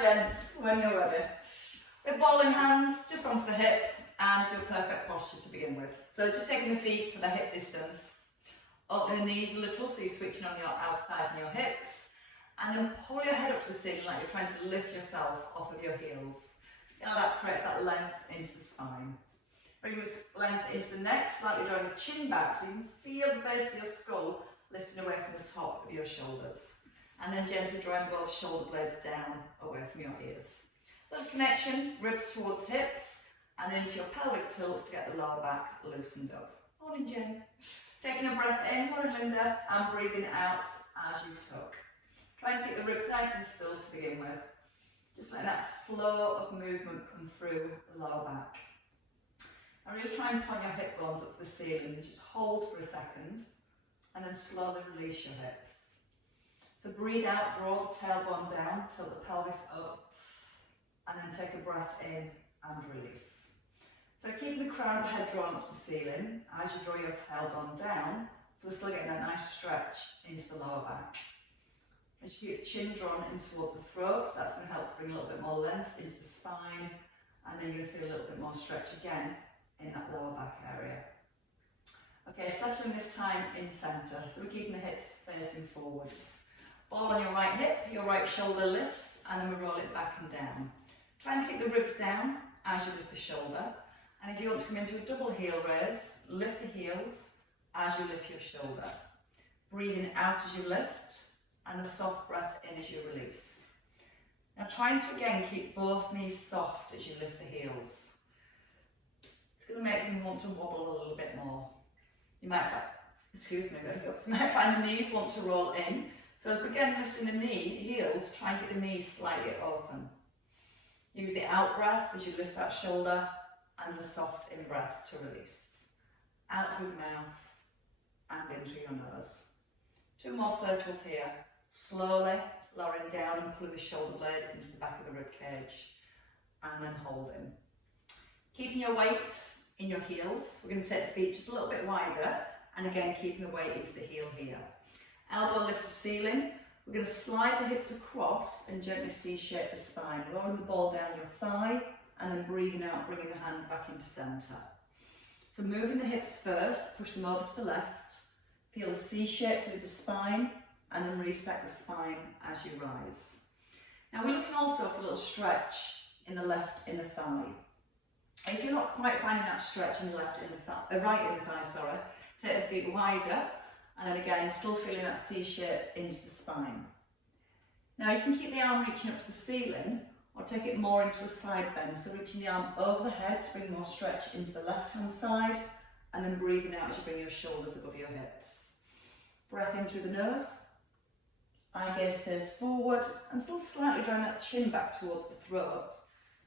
and gents, when you're ready. With ball in hand, just onto the hip and your perfect posture to begin with. So just taking the feet to the hip distance, open the knees a little so you're switching on your outer thighs and your hips, and then pull your head up to the ceiling like you're trying to lift yourself off of your heels. You know, that creates that length into the spine. Bring this length into the neck, slightly drawing the chin back so you can feel the base of your skull lifting away from the top of your shoulders. And then gently drawing both shoulder blades down away from your ears. Little connection, ribs towards hips, and then into your pelvic tilts to get the lower back loosened up. Morning, Jen. Taking a breath in, morning, Linda, and breathing out as you tuck. Trying to keep the ribs nice and still to begin with. Just letting that flow of movement come through the lower back. And really try and point your hip bones up to the ceiling. Just hold for a second, and then slowly release your hips. So breathe out, draw the tailbone down, tilt the pelvis up, and then take a breath in and release. So keeping the crown of the head drawn up to the ceiling as you draw your tailbone down, so we're still getting that nice stretch into the lower back. As you get your chin drawn in towards the throat, that's going to help to bring a little bit more length into the spine, and then you're going to feel a little bit more stretch again in that lower back area. Okay, settling this time in centre, so we're keeping the hips facing forwards. Ball on your right hip, your right shoulder lifts, and then we roll it back and down. Trying to keep the ribs down as you lift the shoulder. And if you want to come into a double heel raise, lift the heels as you lift your shoulder. Breathing out as you lift, and a soft breath in as you release. Now trying to again keep both knees soft as you lift the heels. It's going to make them want to wobble a little bit more. You might find the knees want to roll in. So as we begin lifting the heels, try and get the knees slightly open. Use the out breath as you lift that shoulder, and the soft in breath to release. Out through the mouth and in through your nose. 2 more circles here. Slowly lowering down and pulling the shoulder blade into the back of the rib cage, and then holding. Keeping your weight in your heels, we're going to take the feet just a little bit wider, and again keeping the weight into the heel here. Elbow lifts the ceiling. We're going to slide the hips across and gently C-shape the spine, rolling the ball down your thigh, and then breathing out, bringing the hand back into centre. So moving the hips first, push them over to the left, feel the C-shape through the spine, and then restack the spine as you rise. Now we're looking also for a little stretch in the left inner thigh. And if you're not quite finding that stretch in the left inner thigh, right inner thigh, take the feet wider, and then again, still feeling that C-shape into the spine. Now you can keep the arm reaching up to the ceiling, or take it more into a side bend, so reaching the arm over the head to bring more stretch into the left-hand side, and then breathing out as you bring your shoulders above your hips. Breath in through the nose, eye gaze stays forward, and still slightly drawing that chin back towards the throat.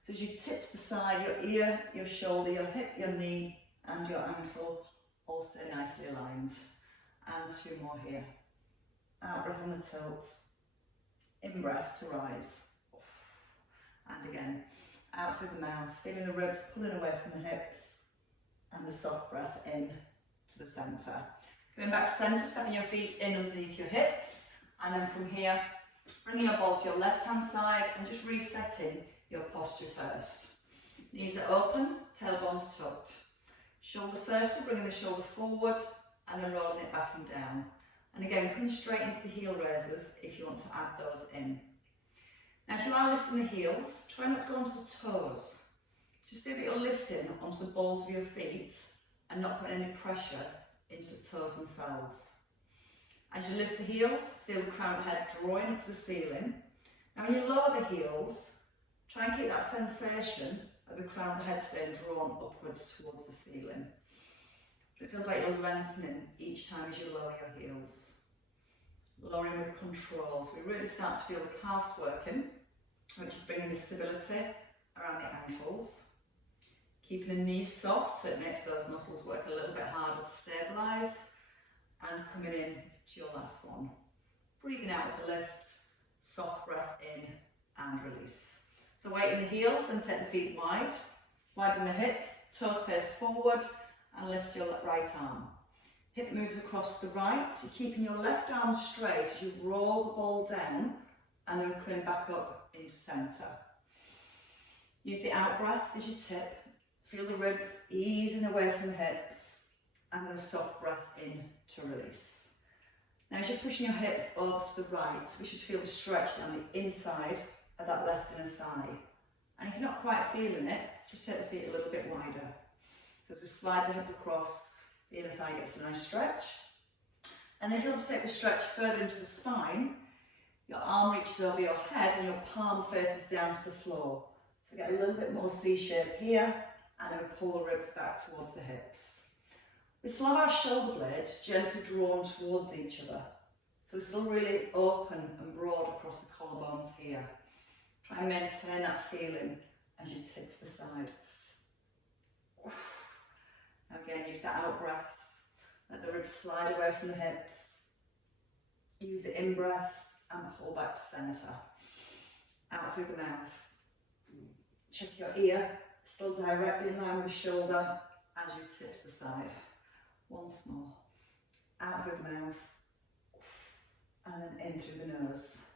So as you tip to the side, your ear, your shoulder, your hip, your knee, and your ankle all stay nicely aligned. And 2 more here. Out breath on the tilt, in breath to rise. And again, out through the mouth, feeling the ribs pulling away from the hips, and a soft breath in to the centre. Coming back to centre, stepping your feet in underneath your hips, and then from here, bringing your ball to your left-hand side and just resetting your posture first. Knees are open, tailbone's tucked. Shoulder circle, bringing the shoulder forward, and then rolling it back and down. And again, coming straight into the heel raises if you want to add those in. Now if you are lifting the heels, try not to go onto the toes. Just see that you're lifting onto the balls of your feet and not putting any pressure into the toes themselves. As you lift the heels, feel the crown of the head drawing up to the ceiling. Now when you lower the heels, try and keep that sensation of the crown of the head staying drawn upwards towards the ceiling. It feels like you're lengthening each time as you lower your heels. Lowering with control, so we really start to feel the calves working, which is bringing the stability around the ankles. Keeping the knees soft, so it makes those muscles work a little bit harder to stabilise. And coming in to your last one. Breathing out with the lift, soft breath in and release. So weight in the heels and take the feet wide. Widen the hips, toes face forward, and lift your right arm. Hip moves across the right, so keeping your left arm straight as you roll the ball down and then coming back up into centre. Use the out breath as your tip. Feel the ribs easing away from the hips, and then a soft breath in to release. Now as you're pushing your hip over to the right, we should feel the stretch down the inside of that left inner thigh. And if you're not quite feeling it, just take the feet a little bit wider. So as we slide the hip across, the inner thigh gets a nice stretch. And if you want to take the stretch further into the spine, your arm reaches over your head and your palm faces down to the floor. So get a little bit more C shape here, and then pull the ribs back towards the hips. We still have our shoulder blades gently drawn towards each other. So we're still really open and broad across the collarbones here. Try and maintain that feeling as you tip to the side. Now again, use that out breath. Let the ribs slide away from the hips. Use the in breath and pull back to centre. Out through the mouth. Check your ear, still directly in line with the shoulder as you tip to the side. Once more. Out through the mouth. And then in through the nose.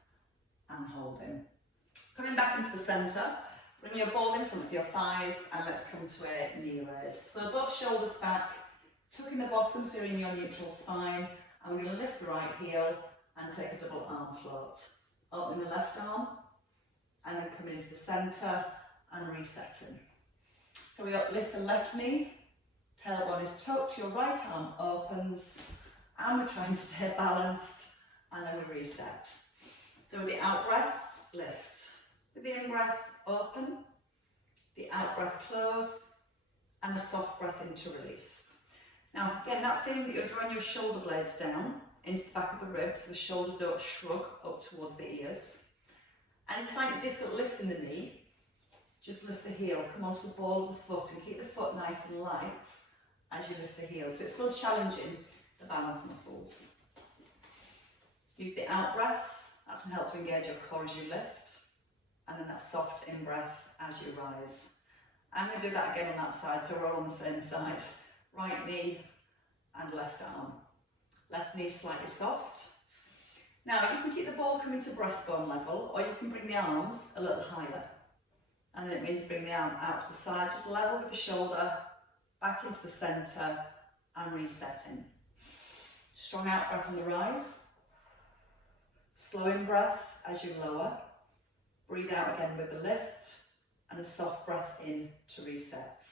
And holding. Coming back into the centre, bring your ball in front of your thighs and let's come to a knee raise. So both shoulders back, tucking the bottom so you're in your neutral spine, and we're going to lift the right heel and take a double arm float. Opening the left arm and then coming into the centre and resetting. So we lift the left knee, tailbone is tucked, your right arm opens, and we're trying to stay balanced, and then we reset. So with the out breath, lift. With the in breath, open. The out breath, close. And a soft breath in to release. Now, again, that feeling that you're drawing your shoulder blades down into the back of the ribs so the shoulders don't shrug up towards the ears. And if you find it difficult lifting the knee, just lift the heel, come onto the ball of the foot and keep the foot nice and light as you lift the heel. So it's still challenging the balance muscles. Use the out breath. That's going to help to engage your core as you lift. And then that soft in breath as you rise. I'm going to do that again on that side, so we're all on the same side. Right knee and left arm. Left knee slightly soft. Now you can keep the ball coming to breastbone level, or you can bring the arms a little higher. And then it means bring the arm out to the side, just level with the shoulder, back into the centre and resetting. Strong out breath on the rise. Slow in breath as you lower. Breathe out again with the lift and a soft breath in to reset.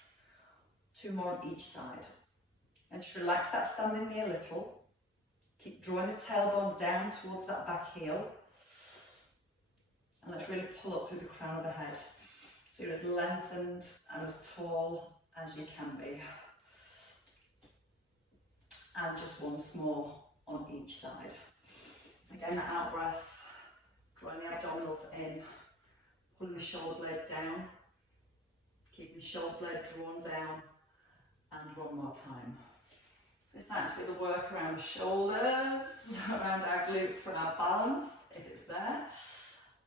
2 more on each side. And just relax that standing knee a little. Keep drawing the tailbone down towards that back heel. And let's really pull up through the crown of the head. So you're as lengthened and as tall as you can be. And just once more on each side. Again, that out breath, drawing the abdominals in, pulling the shoulder blade down, keeping the shoulder blade drawn down, and one more time. So it's nice to do the work around the shoulders, around our glutes for our balance, if it's there,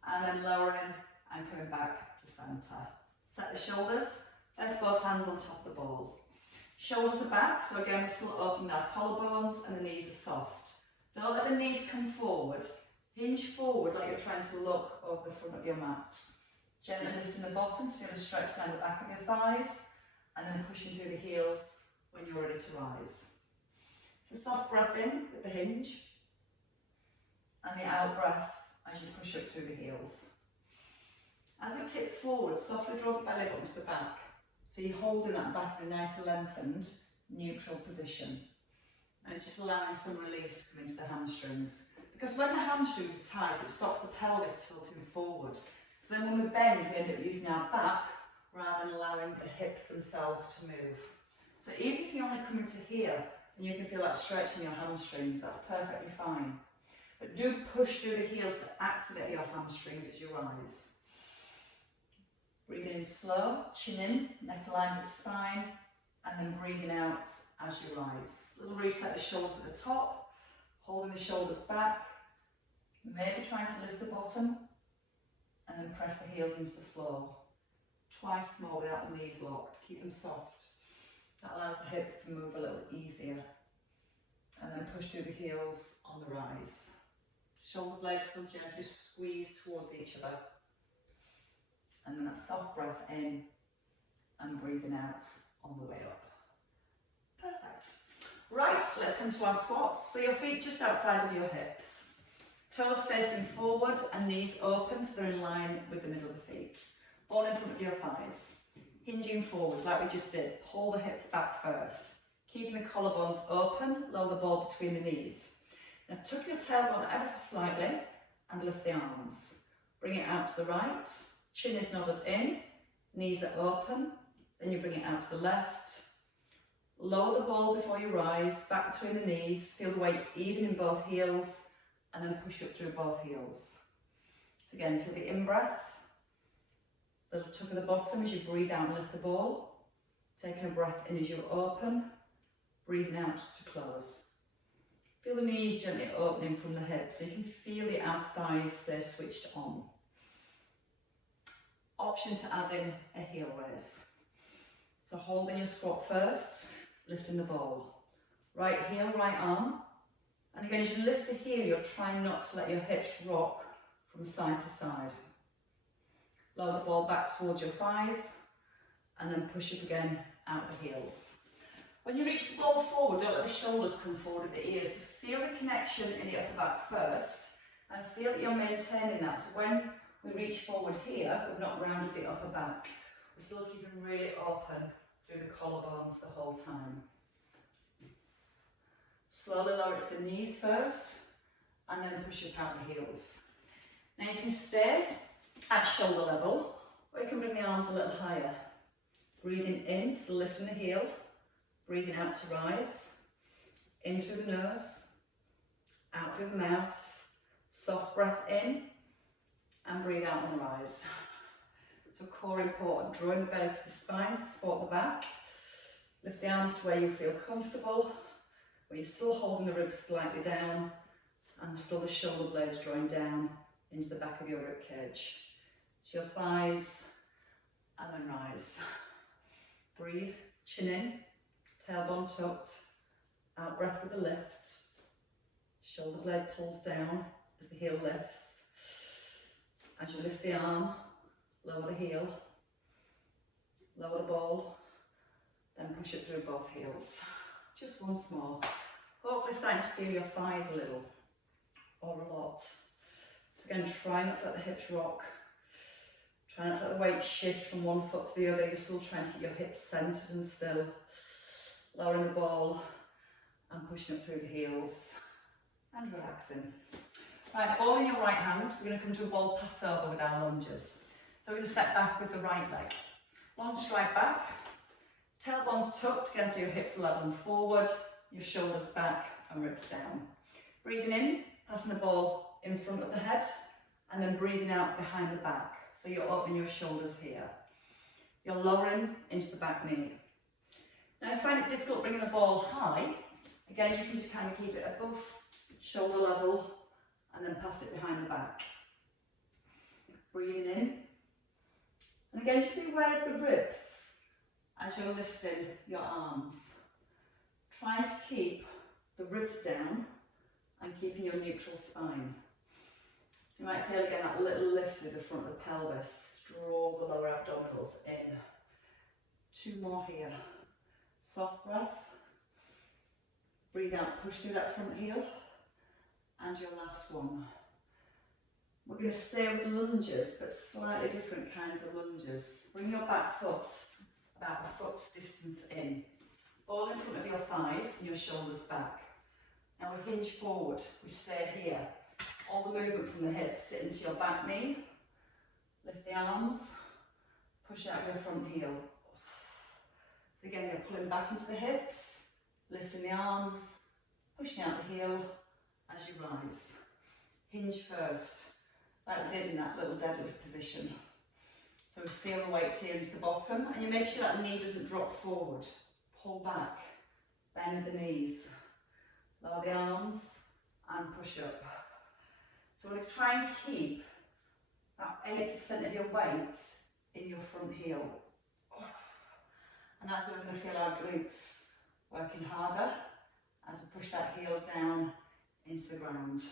and then lowering and coming back to centre. Set the shoulders, place both hands on top of the ball. Shoulders are back, so again we're still opening our collarbones and the knees are soft. Don't let the knees come forward. Hinge forward like you're trying to look over the front of your mat. Gently lifting the bottom to feel a stretch down the back of your thighs, and then pushing through the heels when you're ready to rise. So soft breath in with the hinge, and the out breath as you push up through the heels. As we tip forward, softly draw the belly button to the back. So you're holding that back in a nice lengthened, neutral position. And it's just allowing some release to come into the hamstrings. Because when the hamstrings are tight, it stops the pelvis tilting forward. So then when we bend, we end up using our back rather than allowing the hips themselves to move. So even if you only come into here and you can feel that stretch in your hamstrings, that's perfectly fine. But do push through the heels to activate your hamstrings as you rise. Breathing in slow, chin in, neck aligned with spine, and then breathing out as you rise. Little reset the shoulders at the top, holding the shoulders back, maybe trying to lift the bottom, and then press the heels into the floor. Twice more without the knees locked, keep them soft. That allows the hips to move a little easier. And then push through the heels on the rise. Shoulder blades still gently squeeze towards each other. And then that soft breath in and breathing out on the way up. Perfect. Right, let's come to our squats. So your feet just outside of your hips. Toes facing forward and knees open so they're in line with the middle of the feet. Ball in front of your thighs. Hinging forward like we just did. Pull the hips back first. Keeping the collarbones open, lower the ball between the knees. Now tuck your tailbone ever so slightly and lift the arms. Bring it out to the right. Chin is nodded in. Knees are open. Then you bring it out to the left. Lower the ball before you rise, back between the knees. Feel the weights even in both heels. And then push up through both heels. So again, feel the in-breath. Little tuck at the bottom as you breathe out and lift the ball. Taking a breath in as you open. Breathing out to close. Feel the knees gently opening from the hips so you can feel the outer thighs stay switched on. Option to add in a heel raise. So holding your squat first, lifting the ball. Right heel, right arm. And again, as you lift the heel, you're trying not to let your hips rock from side to side. Lower the ball back towards your thighs and then push up again out the heels. When you reach the ball forward, don't let the shoulders come forward with the ears. Feel the connection in the upper back first and feel that you're maintaining that. So when we reach forward here, we've not rounded the upper back. We're still keeping really open through the collarbones the whole time. Slowly lower it to the knees first and then push up out the heels. Now you can stay at shoulder level or you can bring the arms a little higher. Breathing in, still lifting the heel. Breathing out to rise, in through the nose, out through the mouth, soft breath in, and breathe out on the rise. So core important, drawing the belly to the spine to support the back. Lift the arms to where you feel comfortable, where you're still holding the ribs slightly down, and still the shoulder blades drawing down into the back of your rib cage. So your thighs, and then rise. Breathe, chin in. Tailbone tucked, out breath with the lift. Shoulder blade pulls down as the heel lifts. As you lift the arm, lower the heel, lower the ball, then push it through both heels. Just once more. Hopefully starting to feel your thighs a little, or a lot. So again, try not to let the hips rock. Try not to let the weight shift from one foot to the other. You're still trying to keep your hips centered and still. Lowering the ball and pushing up through the heels and relaxing. Right, ball in your right hand. We're going to come to a ball pass over with our lunges. So we're going to step back with the right leg. Long stride back, tailbones tucked again so your hips are level and forward, your shoulders back and ribs down. Breathing in, passing the ball in front of the head and then breathing out behind the back. So you're opening your shoulders here. You're lowering into the back knee. Now if you find it difficult bringing the ball high, again you can just kind of keep it above shoulder level and then pass it behind the back. Breathing in. And again just be aware of the ribs as you're lifting your arms. Trying to keep the ribs down and keeping your neutral spine. So you might feel again that little lift through the front of the pelvis. Draw the lower abdominals in. 2 more here. Soft breath. Breathe out, push through that front heel. And your last one. We're going to stay with lunges, but slightly different kinds of lunges. Bring your back foot about a foot's distance in. Ball in front of your thighs and your shoulders back. Now we hinge forward, we stay here. All the movement from the hips, sit into your back knee. Lift the arms, push out your front heel. So again, you're pulling back into the hips, lifting the arms, pushing out the heel as you rise. Hinge first, like we did in that little deadlift position. So we feel the weights here into the bottom, and you make sure that knee doesn't drop forward. Pull back, bend the knees, lower the arms, and push up. So we're going to try and keep about 80% of your weight in your front heel. And that's where we're going to feel our glutes working harder as we push that heel down into the ground.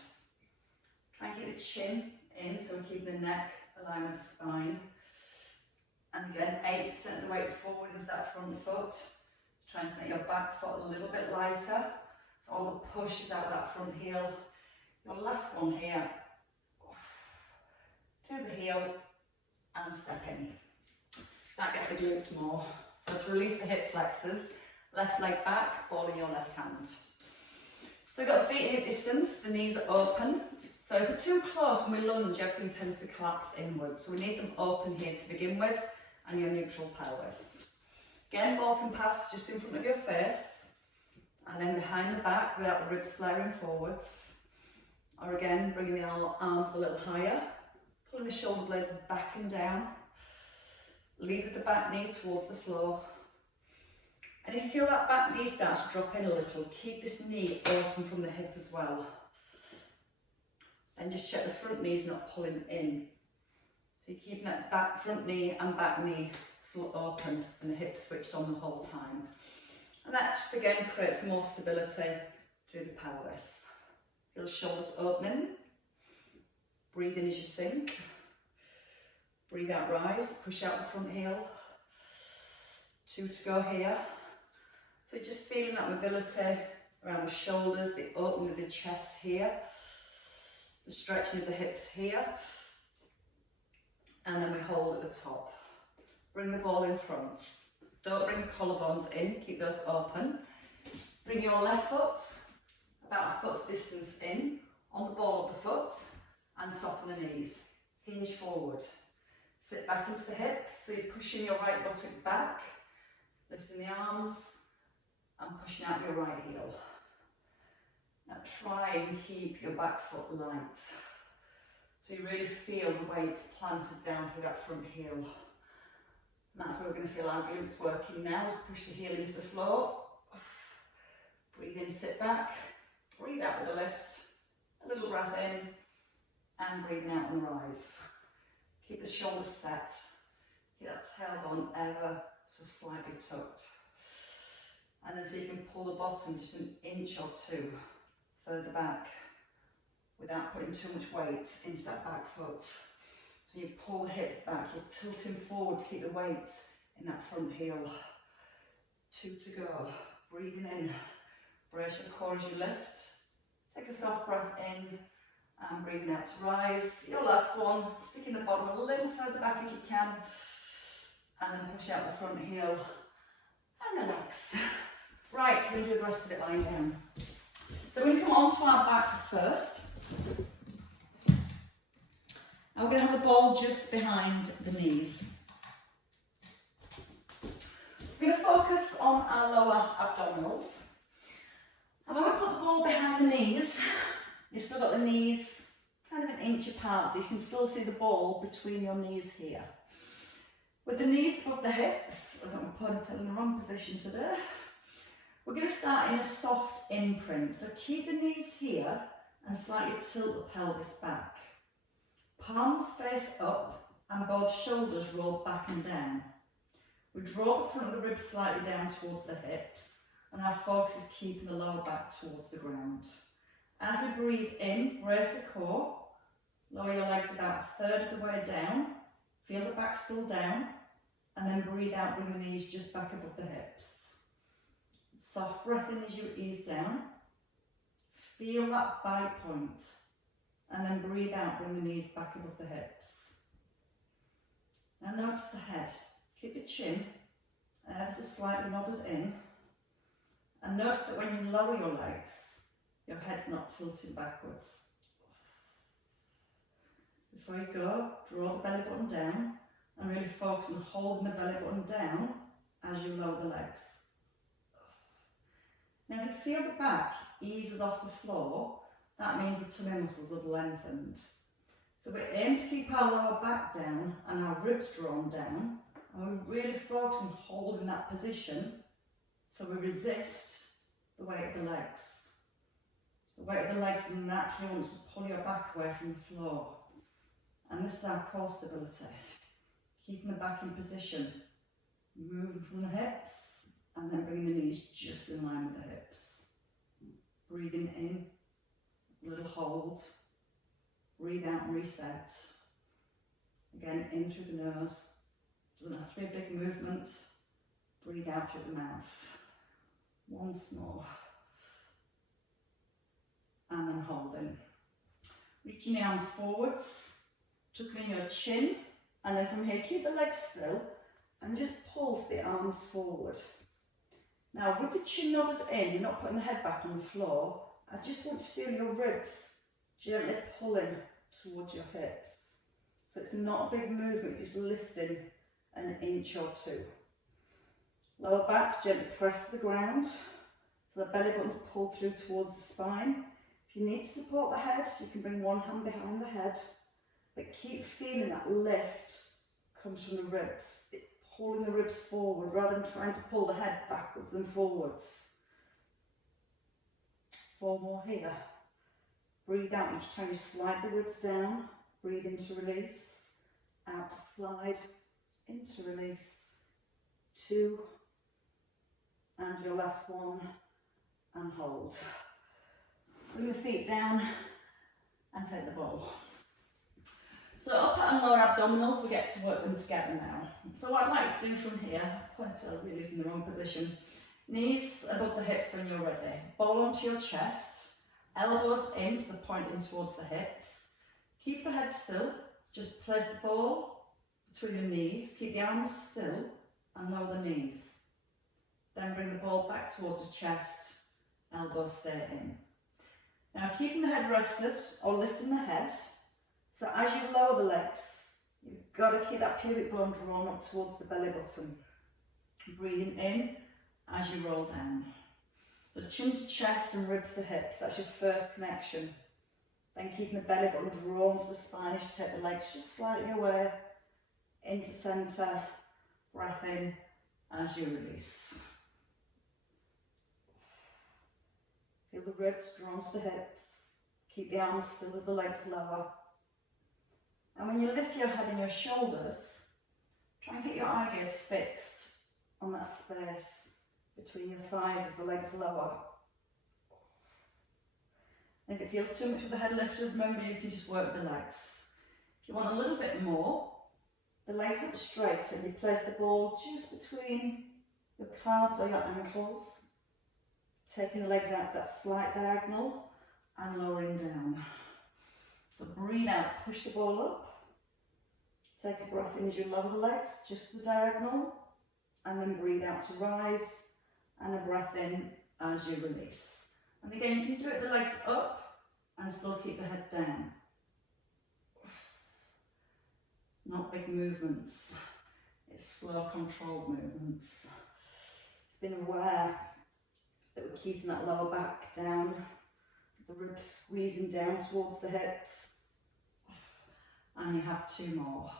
Try and keep the chin in, so we're keeping the neck aligned with the spine. And again, 80% of the weight forward into that front foot. Trying to make your back foot a little bit lighter. So all the push is out that front heel. Your last one here. Do the heel and step in. That gets the glutes more. So to release the hip flexors, left leg back, ball in your left hand. So we've got the feet hip distance, the knees are open. So if we're too close when we lunge, everything tends to collapse inwards. So we need them open here to begin with, and your neutral pelvis. Again, walking past just in front of your face, and then behind the back without the ribs flaring forwards. Or again, bringing the arms a little higher, pulling the shoulder blades back and down. Lead with the back knee towards the floor. And if you feel that back knee starts to drop in a little, keep this knee open from the hip as well. And just check the front knee's not pulling in. So you're keeping that front knee and back knee still open and the hips switched on the whole time. And that just again creates more stability through the pelvis. Feel the shoulders opening. Breathe in as you sink. Breathe out, rise, push out the front heel. 2 to go here. So just feeling that mobility around the shoulders, the opening of the chest here, the stretching of the hips here, and then we hold at the top. Bring the ball in front. Don't bring the collarbones in, keep those open. Bring your left foot about a foot's distance in, on the ball of the foot, and soften the knees. Hinge forward. Sit back into the hips, so you're pushing your right buttock back, lifting the arms, and pushing out your right heel. Now try and keep your back foot light. So you really feel the weight planted down through that front heel. And that's where we're going to feel our glutes working now, as we push the heel into the floor. Breathe in, sit back. Breathe out with a lift. A little breath in, and breathing out on the rise. Keep the shoulders set. Keep that tailbone ever so slightly tucked. And then so you can pull the bottom just an inch or 2 further back without putting too much weight into that back foot. So you pull the hips back, you're tilting forward to keep the weight in that front heel. 2 to go. Breathing in. Brace your core as you lift. Take a soft breath in. And breathing out to rise. Your last one, sticking the bottom a little further back if you can. And then push out the front heel. And relax. Right, we're going to do the rest of it lying down. So we're going to come onto our back first. And we're going to have the ball just behind the knees. We're going to focus on our lower abdominals. And when we put the ball behind the knees, you've still got the knees kind of an inch apart, so you can still see the ball between your knees here. With the knees above the hips, I've got my ponytail in the wrong position today. We're going to start in a soft imprint, so keep the knees here and slightly tilt the pelvis back. Palms face up and both shoulders roll back and down. We draw the front of the ribs slightly down towards the hips, and our focus is keeping the lower back towards the ground. As we breathe in, raise the core, lower your legs about a third of the way down, feel the back still down, and then breathe out, bring the knees just back above the hips. Soft breath in as you ease down, feel that bite point, and then breathe out, bring the knees back above the hips. Now notice the head, keep the chin ever so slightly nodded in, and notice that when you lower your legs, your head's not tilting backwards. Before you go, draw the belly button down and really focus on holding the belly button down as you lower the legs. Now if you feel the back eases off the floor, that means the tummy muscles have lengthened. So we aim to keep our lower back down and our ribs drawn down, and we really focus on holding that position so we resist the weight of the legs. The weight of the legs naturally wants to pull your back away from the floor. And this is our core stability. Keeping the back in position, moving from the hips, and then bringing the knees just in line with the hips. Breathing in, a little hold, Breathe out and reset. Again, in through the nose. Doesn't have to be a big movement. Breathe out through the mouth. Once more. And then holding. Reaching the arms forwards, tucking your chin, and then from here keep the legs still and just pulse the arms forward. Now with the chin nodded in, you're not putting the head back on the floor, I just want to feel your ribs gently pulling towards your hips. So it's not a big movement, just lifting an inch or two. Lower back, gently press to the ground, so the belly button's pulled through towards the spine. If you need to support the head, you can bring one hand behind the head, but keep feeling that lift comes from the ribs. It's pulling the ribs forward rather than trying to pull the head backwards and forwards. 4 more here. Breathe out each time you slide the ribs down. Breathe in to release. Out to slide. Into release. 2. And your last one. And hold. Bring the feet down and take the ball. So upper and lower abdominals, we get to work them together now. So what I'd like to do from here, pointer really is in the wrong position. Knees above the hips when you're ready. Ball onto your chest, elbows in, so they're pointing towards the hips. Keep the head still, just place the ball between the knees, keep the arms still and lower the knees. Then bring the ball back towards the chest, elbows stay in. Now keeping the head rested or lifting the head, so as you lower the legs, you've got to keep that pubic bone drawn up towards the belly button. Breathing in as you roll down. The chin to chest and ribs to hips, that's your first connection. Then keeping the belly button drawn to the spine as you take the legs just slightly away, into centre, breath in as you release. Feel the ribs drawn to the hips, keep the arms still as the legs lower. And when you lift your head and your shoulders, try and get your eye gaze fixed on that space between your thighs as the legs lower. And if it feels too much with the head lifted, remember you can just work the legs. If you want a little bit more, the legs up straight and you place the ball just between your calves or your ankles, taking the legs out to that slight diagonal and lowering down. So breathe out, push the ball up, take a breath in as you lower the legs, just to the diagonal, and then breathe out to rise, and a breath in as you release. And again, you can do it the legs up, and still keep the head down. Not big movements, it's slow controlled movements. It's been aware that we're keeping that lower back down, the ribs squeezing down towards the hips, and you have 2 more.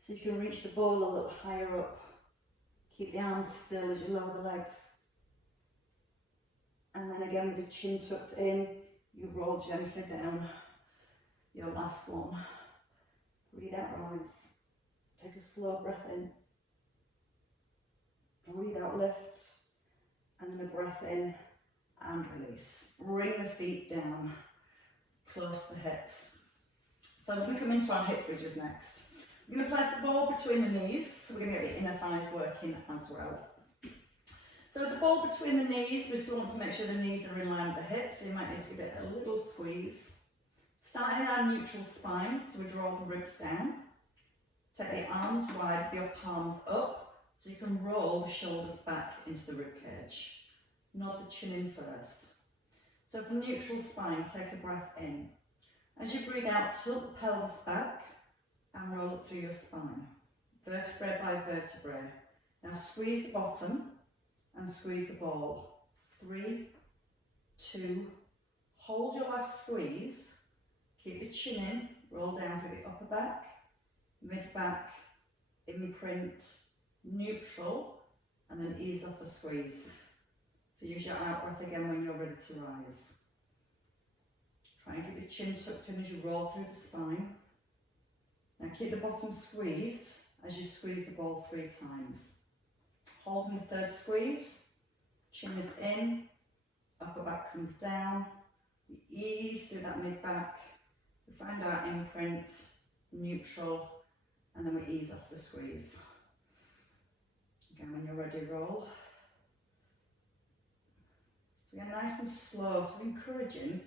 So you can reach the ball a little higher up, keep the arms still as you lower the legs, and then again with the chin tucked in, you roll gently down. Your last one. Breathe out, rise. Take a slow breath in. Breathe out, lift, and then a breath in and release. Bring the feet down, close to the hips. So we're going to come into our hip bridges next. We're going to place the ball between the knees, so we're going to get the inner thighs working as well. So with the ball between the knees, we still want to make sure the knees are in line with the hips, so you might need to give it a little squeeze. Starting in our neutral spine, so we draw the ribs down. Take the arms wide with your palms up, so you can roll the shoulders back into the rib cage. Nod the chin in first. So from neutral spine, take a breath in. As you breathe out, tilt the pelvis back and roll up through your spine, vertebrae by vertebrae. Now squeeze the bottom and squeeze the ball. 3, 2, hold your last squeeze, keep the chin in, roll down through the upper back, mid back, imprint, neutral, and then ease off the squeeze. So use your out breath again when you're ready to rise. Try and keep the chin tucked in as you roll through the spine. Now keep the bottom squeezed as you squeeze the ball 3 times. Holding the 3rd squeeze, chin is in, upper back comes down, you ease through that mid back, We find our imprint, neutral, and then we ease off the squeeze. Again, when you're ready, roll. So again, nice and slow, so encouraging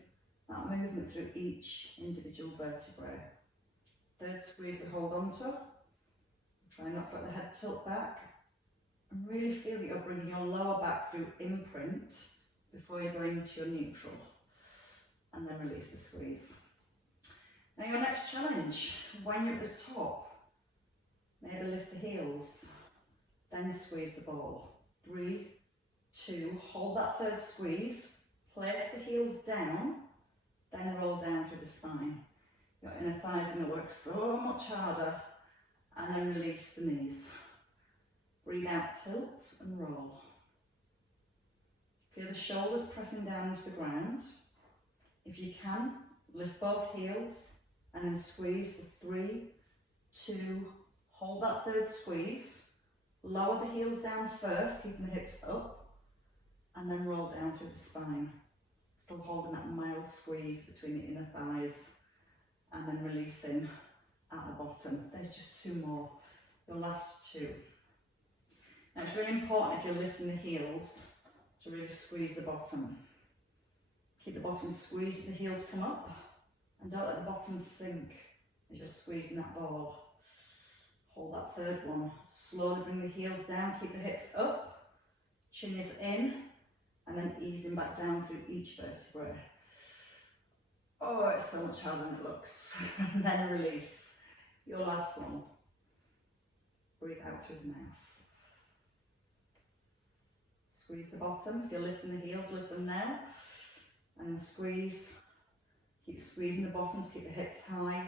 that movement through each individual vertebrae. Third squeeze we hold on to. Try not to let the head tilt back. And really feel that you're bringing your lower back through imprint before you go into your neutral. And then release the squeeze. Now your next challenge, when you're at the top, maybe lift the heels, then squeeze the ball. 3, 2, hold that third squeeze, place the heels down, then roll down through the spine. Your inner thighs are going to work so much harder, and then release the knees. Breathe out, tilt and roll. Feel the shoulders pressing down to the ground. If you can, lift both heels and then squeeze the 3, 2, hold that third squeeze, lower the heels down first, keeping the hips up, and then roll down through the spine. Still holding that mild squeeze between the inner thighs, and then releasing at the bottom. There's just 2 more, your last 2. Now it's really important if you're lifting the heels to really squeeze the bottom. Keep the bottom squeezed as the heels come up, and don't let the bottom sink as you're squeezing that ball. Hold that third one. Slowly bring the heels down, keep the hips up, chin is in, and then easing back down through each vertebrae. Oh, it's so much harder than it looks. And then release. Your last one. Breathe out through the mouth. Squeeze the bottom. If you're lifting the heels, lift them now. And then squeeze. Keep squeezing the bottom to keep the hips high.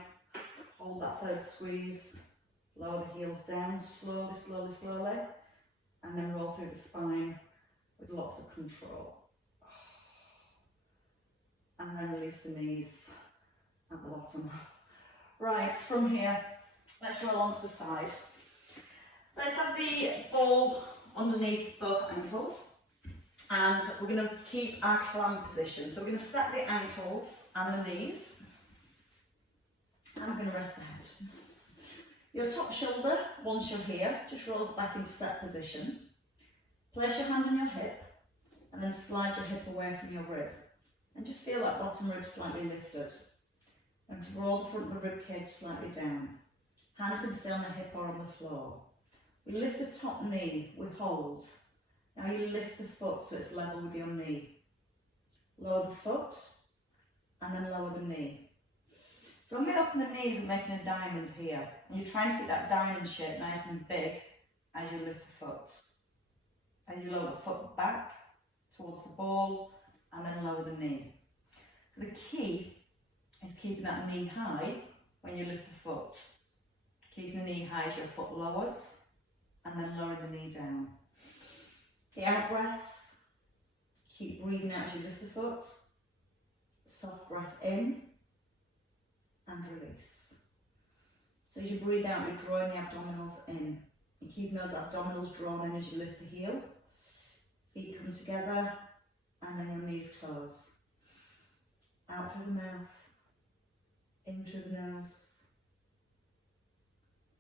Hold that third squeeze. Lower the heels down slowly, slowly, slowly. And then roll through the spine with lots of control. And then release the knees at the bottom. Right, from here, let's roll onto the side. Let's have the ball underneath both ankles, and we're going to keep our clam position. So we're going to stack the ankles and the knees, and we're going to rest the head. Your top shoulder, once you're here, just rolls back into set position. Place your hand on your hip, and then slide your hip away from your rib. And just feel that bottom rib slightly lifted. And roll the front of the rib cage slightly down. Hand can stay on the hip or on the floor. We lift the top knee, we hold. Now you lift the foot so it's level with your knee. Lower the foot, and then lower the knee. So I'm going to open the knees and making a diamond here. And you're trying to get that diamond shape nice and big as you lift the foot. And you lower the foot back towards the ball, and then lower the knee. So the key is keeping that knee high when you lift the foot. Keeping the knee high as your foot lowers, and then lowering the knee down. The out breath, keep breathing out as you lift the foot. Soft breath in, and release. So as you breathe out, you're drawing the abdominals in. You're keeping those abdominals drawn in as you lift the heel. Feet come together, and then your knees close. Out through the mouth, in through the nose,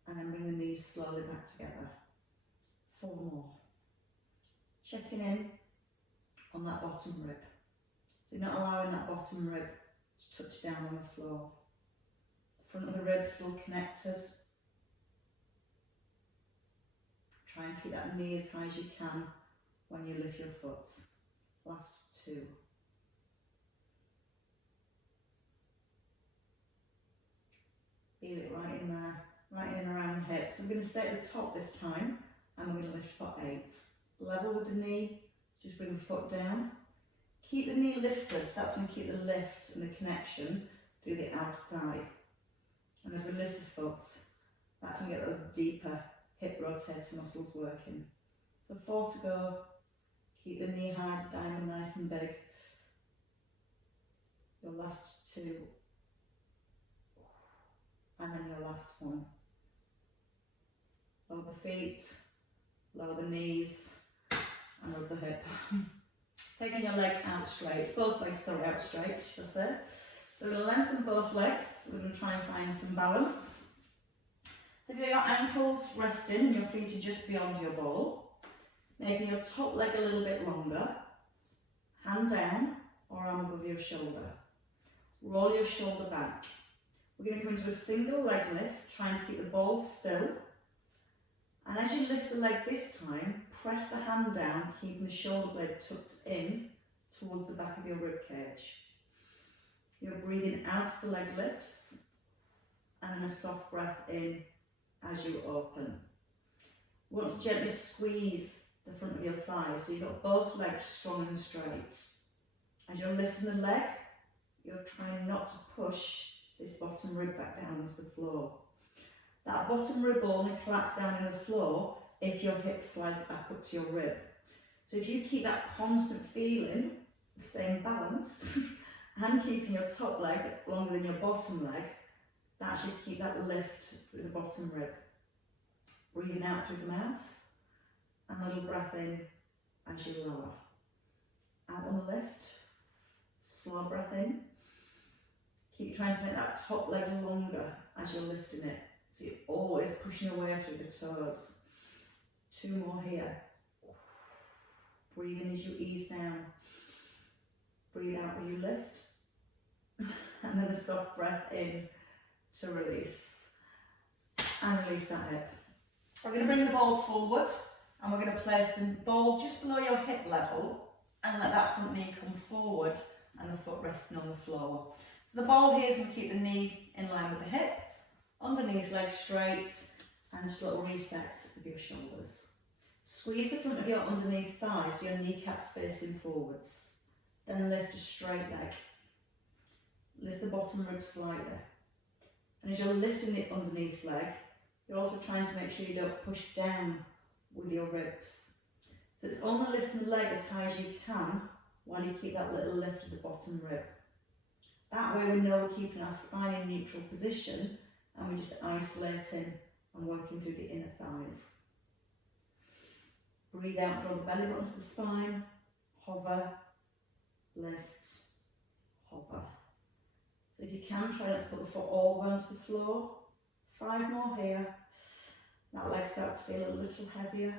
and then bring the knees slowly back together. 4 more. Checking in on that bottom rib. So you're not allowing that bottom rib to touch down on the floor. The front of the rib still connected. Trying to keep that knee as high as you can when you lift your foot. Last 2. Feel it right in there, right in around the hips. I'm going to stay at the top this time, and we're going to lift for 8. Level with the knee, just bring the foot down. Keep the knee lifted, so that's going to keep the lift and the connection through the outer thigh. And as we lift the foot, that's going to get those deeper hip rotator muscles working. So 4 to go. Keep the knee high, the diamond nice and big. Your last 2. And then your last one. Lower the feet, lower the knees, and rub the hip. Taking your leg out straight, both legs are out straight, should I say. So we're going to lengthen both legs. We're going to try and find some balance. So if you've got your ankles resting and your feet are just beyond your ball, making your top leg a little bit longer, hand down or arm above your shoulder. Roll your shoulder back. We're going to come into a single leg lift, trying to keep the ball still. And as you lift the leg this time, press the hand down, keeping the shoulder blade tucked in towards the back of your rib cage. You're breathing out as the leg lifts, and then a soft breath in as you open. You want to gently squeeze the front of your thighs so you've got both legs strong and straight. As you're lifting the leg, you're trying not to push this bottom rib back down into the floor. That bottom rib will only collapse down in the floor if your hip slides back up to your rib. So if you keep that constant feeling of staying balanced and keeping your top leg longer than your bottom leg, that should keep that lift through the bottom rib. Breathing out through the mouth, and a little breath in as you lower. Out on the lift, slow breath in. Keep trying to make that top leg longer as you're lifting it. So you're always pushing away through the toes. 2 more here. Breathe in as you ease down. Breathe out when you lift. And then a soft breath in to release. And release that hip. We're going to bring the ball forward and we're going to place the ball just below your hip level and let that front knee come forward and the foot resting on the floor. So the ball here is going to keep the knee in line with the hip, underneath leg straight, and just a little reset with your shoulders. Squeeze the front of your underneath thigh so your kneecaps facing forwards. Then lift a straight leg. Lift the bottom rib slightly. And as you're lifting the underneath leg, you're also trying to make sure you don't push down with your ribs. So it's only lifting the leg as high as you can while you keep that little lift at the bottom rib. That way we know we're keeping our spine in neutral position and we're just isolating and working through the inner thighs. Breathe out, draw the belly button to the spine, hover, lift, hover. So if you can, try not to put the foot all the way onto the floor. 5 more here. That leg starts to feel a little heavier.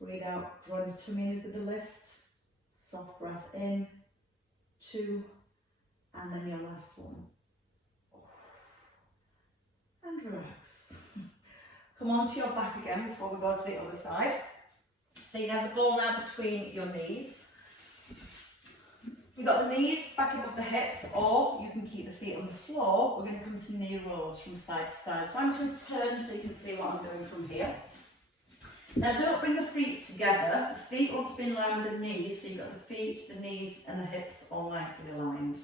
Breathe out, drawing the tummy in with the lift. Soft breath in. 2. And then your last one. And relax. Come on to your back again before we go to the other side. So you have the ball now between your knees. You've got the knees back above the hips, or you can keep the feet on the floor. We're going to come to knee rolls from side to side. So I'm just going to turn so you can see what I'm doing from here. Now don't bring the feet together. The feet want to be in line with the knees, so you've got the feet, the knees and the hips all nicely aligned.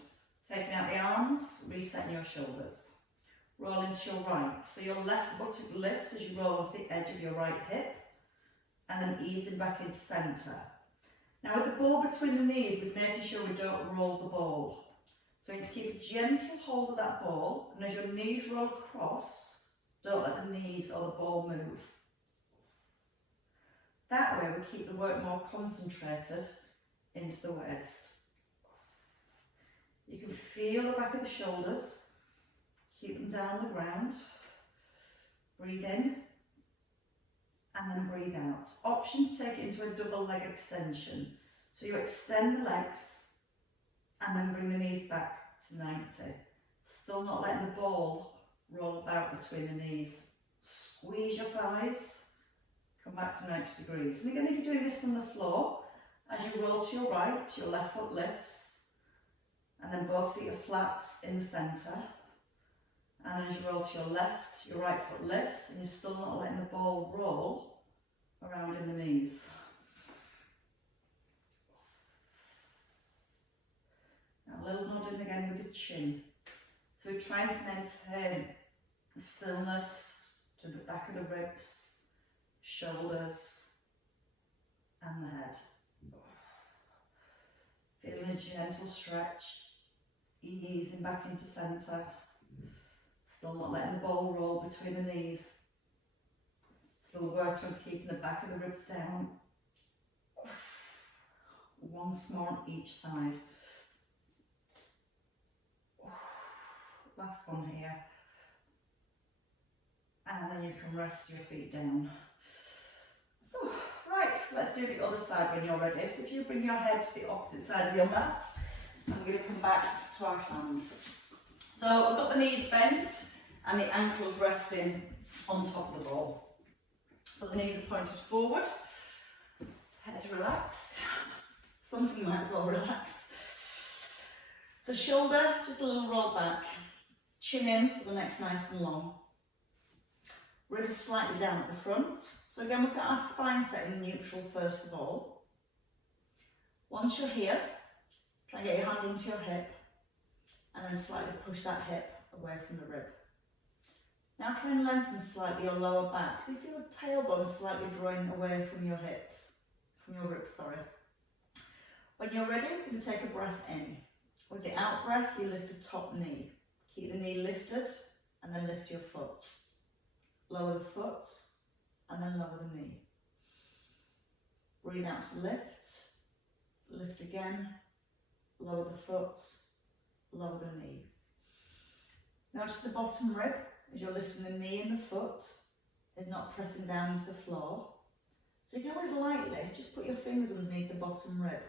Taking out the arms, resetting your shoulders. Roll into your right. So your left buttock lifts as you roll onto the edge of your right hip, and then easing back into centre. Now with the ball between the knees, we're making sure we don't roll the ball. So we need to keep a gentle hold of that ball, and as your knees roll across, don't let the knees or the ball move. That way we keep the work more concentrated into the waist. You can feel the back of the shoulders, keep them down the ground. Breathe in. And then breathe out. Option to take it into a double leg extension. So you extend the legs and then bring the knees back to 90. Still not letting the ball roll about between the knees. Squeeze your thighs, come back to 90 degrees. And again, if you're doing this from the floor, as you roll to your right, your left foot lifts, and then both feet are flat in the centre. And then as you roll to your left, your right foot lifts, and you're still not letting the ball roll around in the knees. Now a little nodding again with the chin. So we're trying to maintain the stillness to the back of the ribs, shoulders, and the head. Feeling a gentle stretch, easing back into centre. Still not letting the ball roll between the knees. Still working on keeping the back of the ribs down. Once more on each side. Last one here. And then you can rest your feet down. Whew. Right, so let's do the other side when you're ready. So if you bring your head to the opposite side of your mat, and we're going to come back to our hands. So we've got the knees bent and the ankles resting on top of the ball. So the knees are pointed forward, head relaxed. Something might as well relax. So shoulder, just a little roll back. Chin in so the neck's nice and long. Ribs slightly down at the front. So again, we've got our spine set in neutral first of all. Once you're here, try and get your hand onto your hip and then slightly push that hip away from the rib. Now try and lengthen slightly your lower back. So you feel the tailbone slightly drawing away from your hips, from your ribs, sorry. When you're ready, you're going to take a breath in. With the out breath, you lift the top knee. Keep the knee lifted and then lift your foot. Lower the foot and then lower the knee. Breathe out to lift. Lift again. Lower the foot. Lower the knee. Notice the bottom rib as you're lifting the knee and the foot is not pressing down into the floor. So you can always lightly just put your fingers underneath the bottom rib.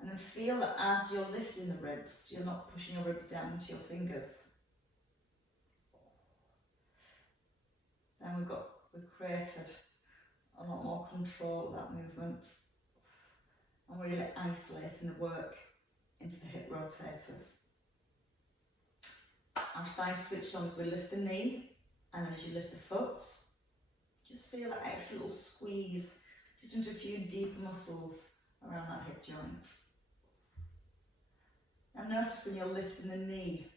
And then feel that as you're lifting the ribs, you're not pushing your ribs down into your fingers. Then we've created a lot more control of that movement. And we're really isolating the work into the hip rotators. Our thighs switch on as we lift the knee, and then as you lift the foot, just feel that extra little squeeze just into a few deeper muscles around that hip joint. Now notice when you're lifting the knee,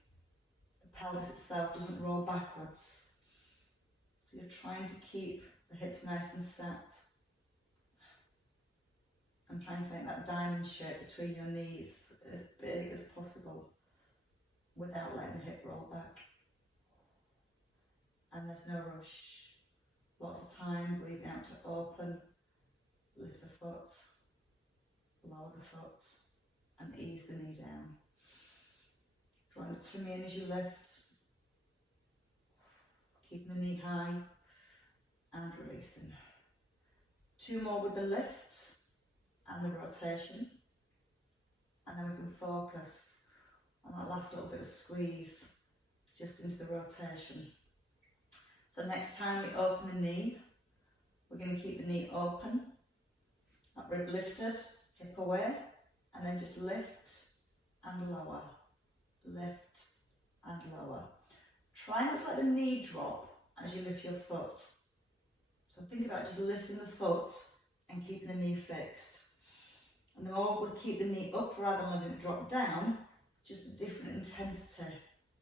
the pelvis itself doesn't roll backwards. So you're trying to keep the hips nice and stacked. And trying to make that diamond shape between your knees as big as possible without letting the hip roll back. And there's no rush. Lots of time, breathe out to open, lift the foot, lower the foot, and ease the knee down. Drawing the tummy in as you lift, keeping the knee high, and releasing. 2 more with the lift and the rotation, and then we can focus on that last little bit of squeeze just into the rotation. So next time we open the knee, we're going to keep the knee open, that rib lifted, hip away, and then just lift and lower, lift and lower. Try not to let the knee drop as you lift your foot. So think about just lifting the foot and keeping the knee fixed. And the more we keep the knee up rather than letting it drop down, just a different intensity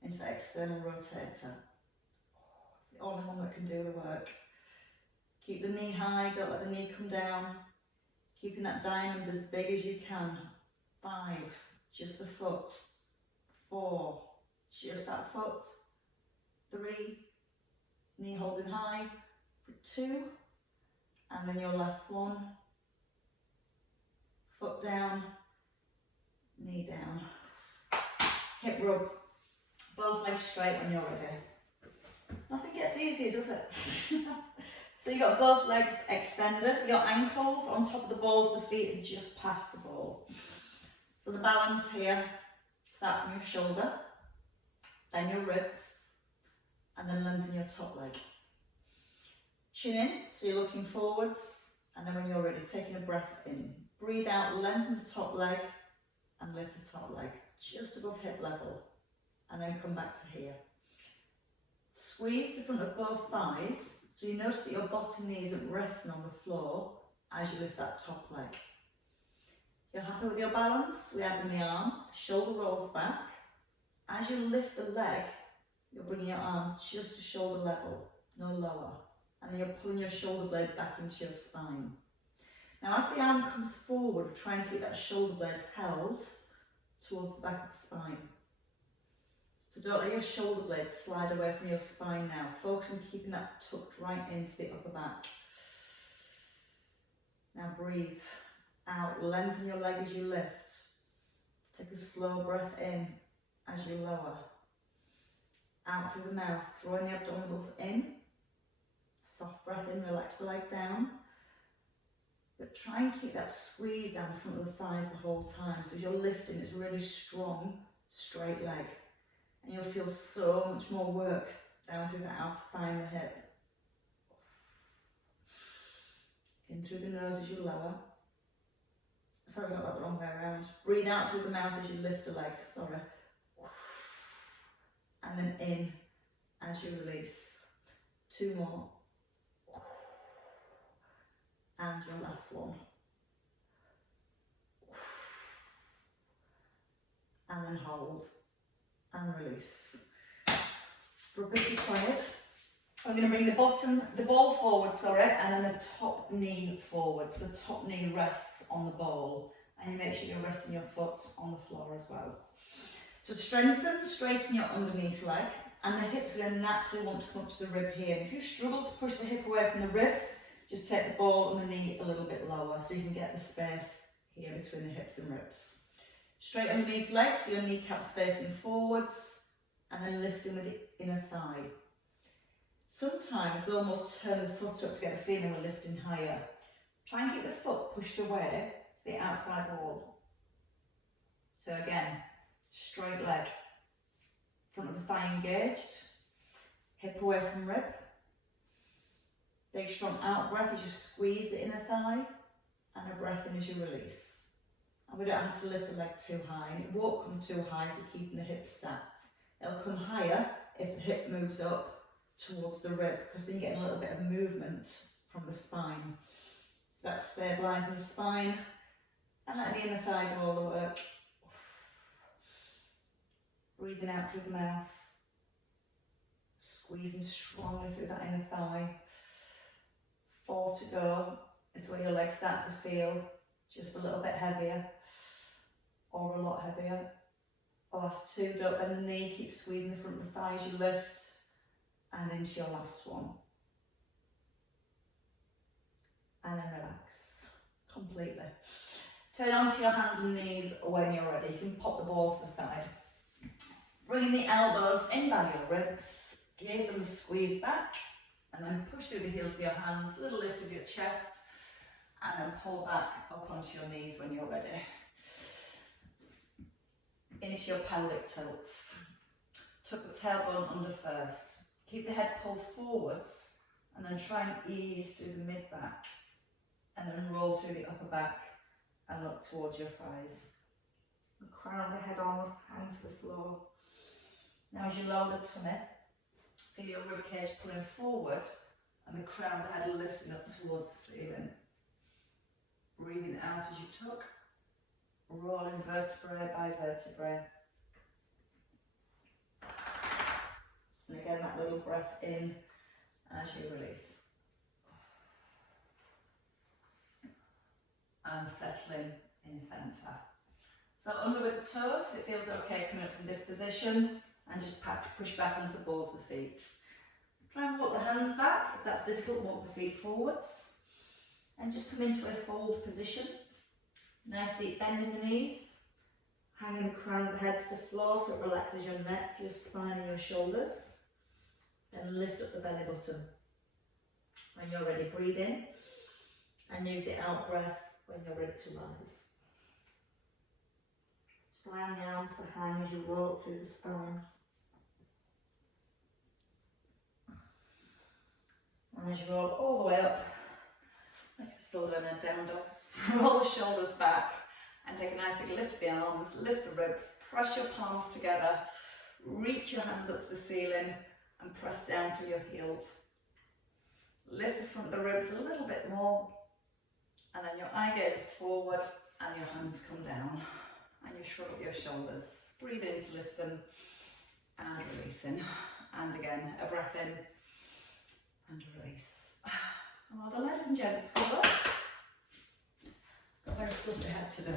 into that external rotator. It's the only one that can do the work. Keep the knee high, don't let the knee come down. Keeping that diamond as big as you can. 5, just the foot. 4, just that foot. 3, knee holding high for 2, and then your last one. Foot down, knee down. Hip rub, both legs straight when you're ready. Nothing gets easier, does it? So you've got both legs extended, your ankles on top of the balls, the feet are just past the ball. So the balance here, start from your shoulder, then your ribs, and then lengthen your top leg. Chin in, so you're looking forwards, and then when you're ready, taking a breath in. Breathe out, lengthen the top leg, and lift the top leg just above hip level, and then come back to here. Squeeze the front of both thighs, so you notice that your bottom knee isn't resting on the floor as you lift that top leg. If you're happy with your balance, we add in the arm, the shoulder rolls back. As you lift the leg, you're bringing your arm just to shoulder level, no lower, and then you're pulling your shoulder blade back into your spine. Now as the arm comes forward, we're trying to get that shoulder blade held towards the back of the spine. So don't let your shoulder blade slide away from your spine now. Focus on keeping that tucked right into the upper back. Now breathe out, lengthen your leg as you lift. Take a slow breath in as you lower. out through the mouth, drawing the abdominals in. Soft breath in, relax the leg down. But try and keep that squeeze down the front of the thighs the whole time. So as you're lifting, it's really strong, straight leg. And you'll feel so much more work down through the outer thigh and the hip. In through the nose as you lower. Sorry, I got that the wrong way around. Breathe out through the mouth as you lift the leg, sorry. And then in as you release. 2 more. And your last one. And then hold and release. For a bit quiet, I'm going to bring the ball forward, and then the top knee forward. So the top knee rests on the ball, and you make sure you're resting your foot on the floor as well. So straighten your underneath leg, and the hips are going to naturally want to come up to the rib here. And if you struggle to push the hip away from the rib, just take the ball and the knee a little bit lower so you can get the space here between the hips and ribs. Straight underneath leg, so your kneecaps facing forwards, and then lifting with the inner thigh. Sometimes we'll almost turn the foot up to get a feeling we're lifting higher. Try and keep the foot pushed away to the outside wall. So again, straight leg, front of the thigh engaged, hip away from rib. Big strong out breath as you squeeze the inner thigh, and a breath in as you release. And we don't have to lift the leg too high, and it won't come too high if you're keeping the hips stacked. It'll come higher if the hip moves up towards the rib, because then you're getting a little bit of movement from the spine. So that's stabilising the spine and letting the inner thigh do all the work. Breathing out through the mouth, squeezing strongly through that inner thigh. 4 to go. This is where your leg starts to feel just a little bit heavier or a lot heavier. The last 2, don't bend the knee, keep squeezing the front of the thigh as you lift, and into your last one. And then relax completely. Turn onto your hands and knees when you're ready. You can pop the ball to the side. Bring the elbows in by your ribs, give them a squeeze back, and then push through the heels of your hands, little lift of your chest, and then pull back up onto your knees when you're ready. Into your pelvic tilts. Tuck the tailbone under first. Keep the head pulled forwards, and then try and ease through the mid-back, and then roll through the upper back and look towards your thighs. The crown of the head almost hangs to the floor. Now as you lower the tummy, feel your ribcage pulling forward and the crown of the head lifting up towards the ceiling. Breathing out as you tuck, rolling vertebrae by vertebrae. And again, that little breath in as you release. And settling in centre. So under with the toes, if it feels okay coming up from this position, and just push back onto the balls of the feet. Try and walk the hands back. If that's difficult, walk the feet forwards. And just come into a fold position. Nice deep bend in the knees. Hanging the crown of the head to the floor so it relaxes your neck, your spine and your shoulders. Then lift up the belly button. When you're ready, breathe in. And use the out breath when you're ready to rise. Just allow the arms to hang as you roll through the spine. And as you roll all the way up, next to still doing a down dogs, roll the shoulders back and take a nice big lift of the arms, lift the ribs, press your palms together, reach your hands up to the ceiling and press down through your heels. Lift the front of the ribs a little bit more, and then your eye gaze is forward and your hands come down and you shrug up your shoulders. Breathe in to lift them and releasing. And again, a breath in and release. Well done, ladies and gents. Good work. Got a very fluffy head today.